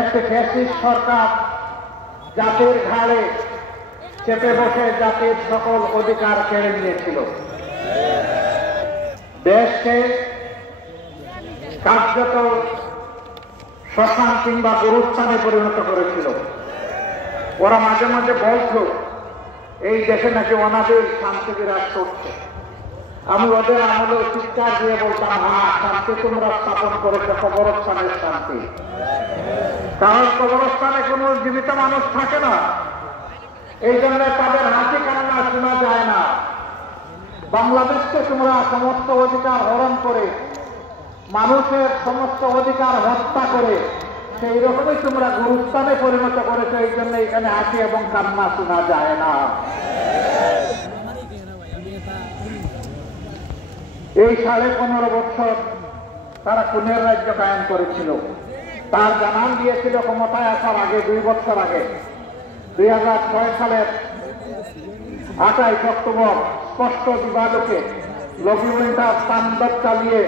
একটি ফ্যাসিস্ট সরকার জাতির ঘাড়ে চেপে বসে জাতির সকল অধিকার কেড়ে নিয়েছিল, দেশকে কার্যত শ্মশান কিংবা গুরুস্থানে পরিণত করেছিল। ওরা মাঝে মাঝে বলতো এই দেশে নাকি অনাবিল শান্তি বিরাজ করছে। আমি ওদের আমলে চিৎকার দিয়ে বলতাম, হ্যাঁ, শান্তি তোমরা স্থাপন করেছে কবরস্থানের শান্তি। কারণ কবরস্থানে কোনো জীবিত মানুষ থাকে না, এই জন্য তাদের হাসি কান্না শোনা যায় না। বাংলাদেশকে তোমরা সমস্ত অধিকার হরণ করে, মানুষের সমস্ত অধিকার হত্যা করে সেই রকমই তোমরা গুরুস্থানে পরিণত করেছো, এই জন্য এখানে হাসি এবং কান্না শোনা যায় না। এই 15.5 বছর তারা খুনের রাজ্য কায়েম করেছিল। তার জানান দিয়েছিল ক্ষমতায় আসার আগে, 2 বছর আগে 2006 সালের 28 অক্টোবর স্পষ্ট দিবালোকে লঘিমন্ডার তাণ্ডব চালিয়ে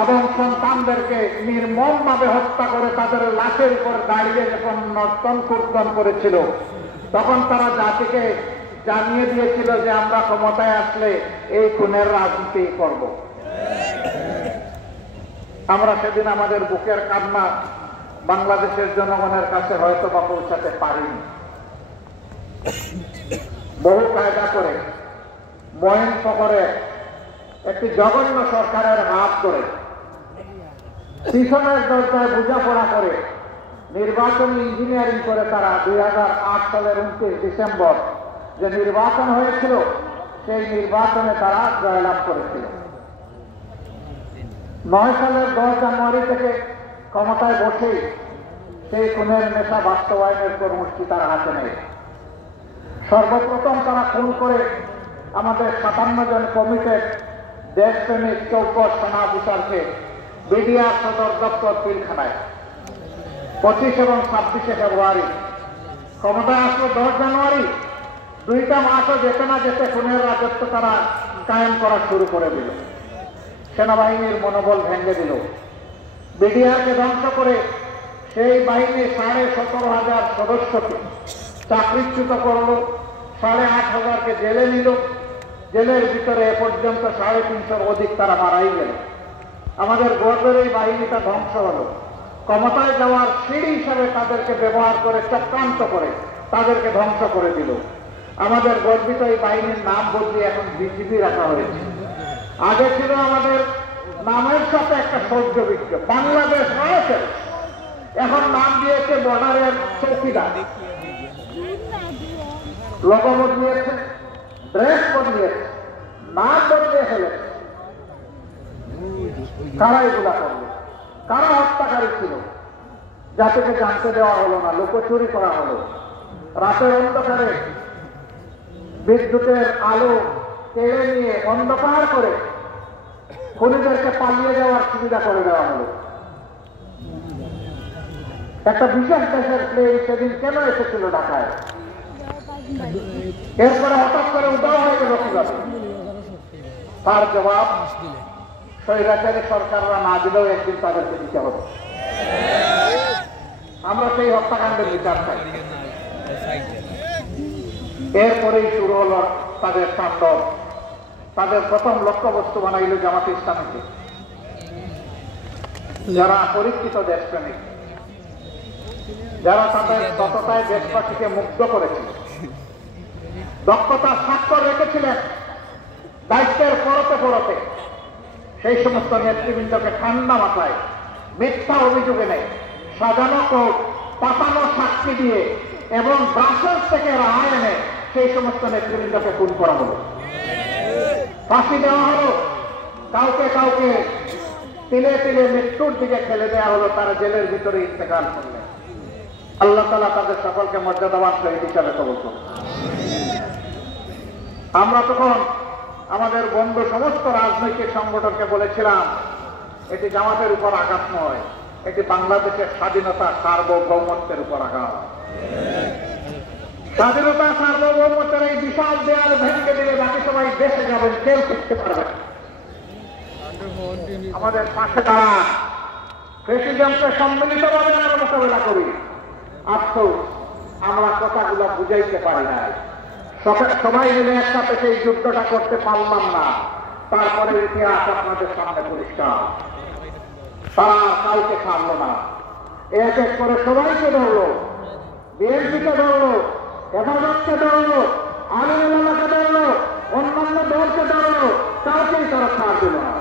আদম সন্তানদেরকে নির্মমভাবে হত্যা করে তাদের লাশের উপর দাঁড়িয়ে যখন নর্তন কীর্তন করেছিল, তখন তারা জাতিকে জানিয়ে দিয়েছিল যে আমরা ক্ষমতায় আসলে এই খুনের রাজনীতি করব। আমরা সেদিন আমাদের বুকের কান্না বাংলাদেশের জনগণের কাছে হয়তো বা পৌঁছাতে পারিনি। বহু কায়দা করে মহিন শহরে একটি জঘন্য সরকারের হাত ধরে পিছনের দরজায় বোঝাপড়া করে নির্বাচনী ইঞ্জিনিয়ারিং করে তারা 2008 সালের 29 ডিসেম্বর যে নির্বাচন হয়েছিল, সেই নির্বাচনে তারা জয়লাভ করেছিল। 9 সালের 10 জানুয়ারি থেকে ক্ষমতায় বসেই সেই খুনের নেশা বাস্তবায়নের কর্মসূচি তার হাতে নেই। সর্বপ্রথম তারা খুন করে আমাদের 57 জন কমিটেড দেশপ্রেমিক চৌকস থানা অফিসারকে বিডিআর সদর দপ্তর পিলখানায় 25 এবং 26 ফেব্রুয়ারি। ক্ষমতায় আসলো 10 জানুয়ারি। 2টা মাসও যেতে না যেতে খুনের রাজত্ব তারা কায়েম করা শুরু করে দিল। সেনাবাহিনীর মনোবল ভেঙে দিল। বিডিআরকে ধ্বংস করে সেই বাহিনীর 17,500 সদস্যকে চাকরিচ্যুত করল, 8,500কে জেলে নিল। জেলের ভিতরে এ পর্যন্ত 350-র অধিক তারা মারাই গেল। আমাদের গর্বের এই বাহিনীটা ধ্বংস হলো। ক্ষমতায় যাওয়ার সিঁড়ি হিসাবে তাদেরকে ব্যবহার করে চক্রান্ত করে তাদেরকে ধ্বংস করে দিল। আমাদের গর্বিত এই বাহিনীর নাম বদলিয়ে এখন বিজিবি রাখা হয়েছে। আগে ছিল আমাদের নামের সাথে একটা সৌর্যবৃত্ত, বাংলাদেশ রয়েছে, এখন নাম দিয়েছে বর্ডারের চৌকিদার। লোগো বদলিয়েছে, ড্রেস বদলিয়েছে, নাম বদলিয়ে ফেলেছে। কারা এগুলা করবে? কারা হত্যাকারী ছিল? জাতিকে জানতে দেওয়া হলো না, লোকচুরি করা হলো। রাতের অন্ধকারে বিদ্যুতের আলো কেড়ে নিয়ে অন্ধকার করে খুনিদেরকে পালিয়ে যাওয়ার সুবিধা করে দেওয়া হলো। একটা বিশেষ দেশের প্লেন সেদিন কেন এসেছিল ঢাকায়? এরপরে হঠাৎ করে উদাও হয়ে গেল কিভাবে? তার জবাব স্বৈরাচারী সরকাররা না দিলেও একদিন তাদেরকে দিতে হবে। আমরা সেই হত্যাকাণ্ডের বিচার চাই। এরপরেই শুরু হলো তাদের তাণ্ডব। তাদের প্রথম লক্ষ্যবস্তু বানাইল জামাতে ইসলামীকে, যারা পরীক্ষিত দেশপ্রেমিক, যারা তাদের সততায় দেশবাসীকে মুগ্ধ করেছিল, দক্ষতার স্বাক্ষর রেখেছিলেন দায়িত্বের পরতে পরতে। সেই সমস্ত নেতৃবৃন্দকে ঠান্ডা মাথায় মিথ্যা অভিযোগে নেই, সাজানো কোর্ট, পাতানো সাক্ষী দিয়ে এবং ব্রাসেলস থেকে রায় এনে সেই সমস্ত নেতৃবৃন্দকে খুন করা হলো, ফাঁসি দেওয়া হলো। কাউকে কাউকে তিলে তিলে মৃত্যুর দিকে ঠেলে দেওয়া হলো। তারা জেলের ভিতরে ইন্তেকাল করলেন। আল্লাহ তাআলা তাদের সকলকে মর্যাদাবান শহীদ হিসাবে কবুল করুন। আমরা তখন আমাদের বন্ধু সমস্ত রাজনৈতিক সংগঠনকে বলেছিলাম, এটি জামাতের উপর আঘাত নয়, এটি বাংলাদেশের স্বাধীনতা সার্বভৌমত্বের উপর আঘাত। স্বাধীনতা সার্বভৌমত্বের এই বিশাল দেয়াল ভেঙে দিলে বাকি সবাই দেশে যাবেন, কেউ করতে পারবে। আমাদের পাশে দাঁড়ান, প্রেসিডেন্টকে সম্মিলিতভাবে আমরা মোকাবেলা করি। আফসোস আমরা কথাগুলো বুঝাইতে পারি নাই, সবাই মিলে একসাথে সেই যুদ্ধটা করতে পারলাম না। তারপরে ইতিহাস আপনাদের সামনে পরিষ্কার, তারা কাউকে ছাড়লো না, এক এক করে সবাইকে ধরলো, বিএনপিকে ধরলো, হেফাজতকে ধরলো, আলিমুল্লাহকে ধরলো, অন্যান্য দলকে ধরলো, কাউকেই তারা ছাড় দিল না।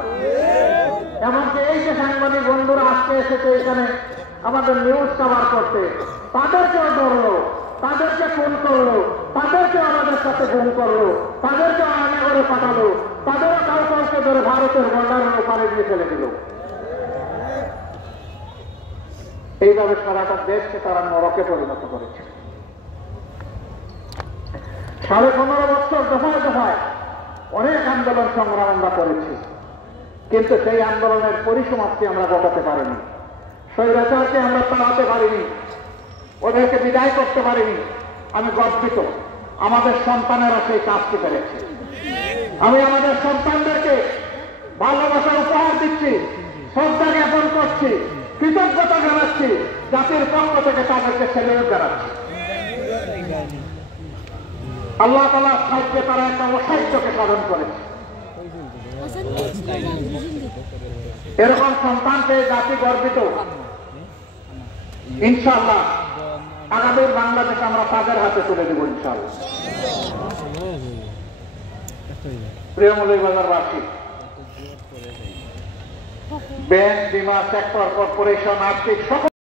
এমনকি এই যে সাংবাদিক বন্ধুরা আজকে এসেছে এখানে আমাদের নিউজ কভার করতে, তাদেরকেও ধরলো, তাদেরকে খুন করলো, তাদেরকে আমাদের সাথে গুম করলো, তাদেরকে আয়না করে পাঠালো, তাদেরও কাউকে ধরে ভারতের বর্ডারের ওপারে দিয়ে ফেলে দিল। এইভাবে সারাটা দেশকে তারা নরকে পরিণত করেছে। 15.5 বছর দফায় দফায় অনেক আন্দোলন সংগ্রাম আমরা করেছি, কিন্তু সেই আন্দোলনের পরিসমাপ্তি আমরা ঘটাতে পারিনি। স্বৈরাচারকে আমরা তাড়াতে পারিনি, ওদেরকে বিদায় করতে পারিনি। আমি গর্বিত আমাদের সন্তানেরা সেই কাজটি পেরেছে। আমি আমাদের সন্তানদেরকে ভালোবাসা উপহার দিচ্ছি, শ্রদ্ধা জ্ঞাপন করছি, কৃতজ্ঞতা জানাচ্ছি, জাতির পক্ষ থেকে তাদেরকে সেলিউট জানাচ্ছি। আল্লাহ তাআলার সাহায্যে তারা একটা অসাহিত্যকে সাধন করেছে। এরকম সন্তান পেয়ে জাতি গর্বিত। ইনশাআল্লাহ আগামীর বাংলাদেশ আমরা তাদের হাতে তুলে দেব ইনশাআল্লাহ। প্রিয় মৌলভীবাজারবাসী, ব্যাংক, বিমা, সেক্টর, কর্পোরেশন, আর্থিক সকল